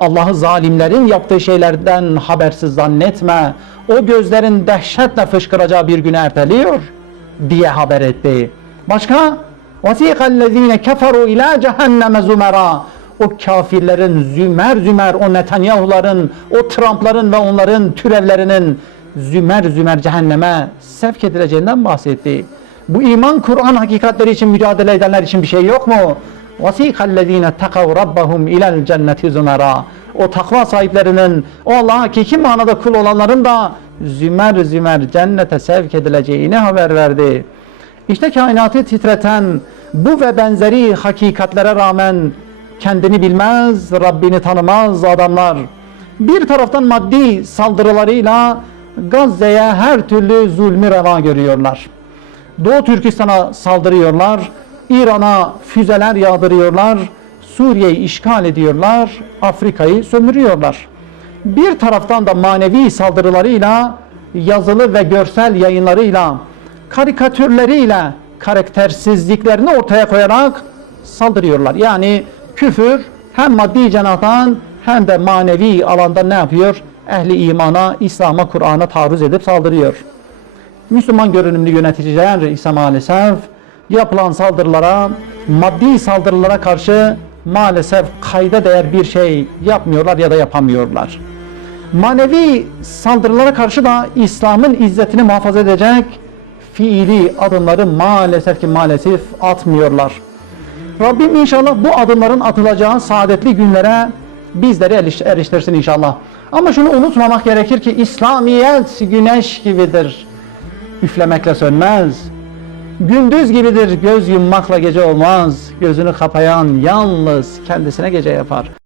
Allah'ı zalimlerin yaptığı şeylerden habersiz zannetme. O gözlerin dehşetle fışkıracağı bir günü erteliyor diye haber etti. Başka? وَسِيقَ الَّذ۪ينَ كَفَرُوا اِلَى cehenneme zumera. O kafirlerin zümer zümer, o Netanyahuların, o Trump'ların ve onların türevlerinin zümer zümer cehenneme sevk edileceğinden bahsetti. Bu iman Kur'an hakikatleri için mücadele edenler için bir şey yok mu? وَسِيقَ الَّذ۪ينَ تَقَوْ رَبَّهُمْ اِلَى الْجَنَّةِ زُمَرًا O takva sahiplerinin, o Allah'a hakiki manada kul olanların da zümer zümer cennete sevk edileceğini haber verdi. İşte kainatı titreten bu ve benzeri hakikatlere rağmen kendini bilmez, Rabbini tanımaz adamlar. Bir taraftan maddi saldırılarıyla Gazze'ye her türlü zulmü reva görüyorlar. Doğu Türkistan'a saldırıyorlar, İran'a füzeler yağdırıyorlar, Suriye'yi işgal ediyorlar, Afrika'yı sömürüyorlar. Bir taraftan da manevi saldırılarıyla, yazılı ve görsel yayınlarıyla, karikatürleriyle karaktersizliklerini ortaya koyarak saldırıyorlar. Yani küfür hem maddi cenahtan hem de manevi alanda ne yapıyor? Ehli imana, İslam'a, Kur'an'a taarruz edip saldırıyor. Müslüman görünümlü yöneticiler ise maalesef yapılan saldırılara, maddi saldırılara karşı maalesef kayda değer bir şey yapmıyorlar ya da yapamıyorlar. Manevi saldırılara karşı da İslam'ın izzetini muhafaza edecek fiili adımları maalesef ki maalesef atmıyorlar. Rabbim inşallah bu adımların atılacağı saadetli günlere bizleri eriş- eriştirsin inşallah. Ama şunu unutmamak gerekir ki İslamiyet güneş gibidir. Üflemekle sönmez. Gündüz gibidir göz yummakla gece olmaz. Gözünü kapayan yalnız kendisine gece yapar.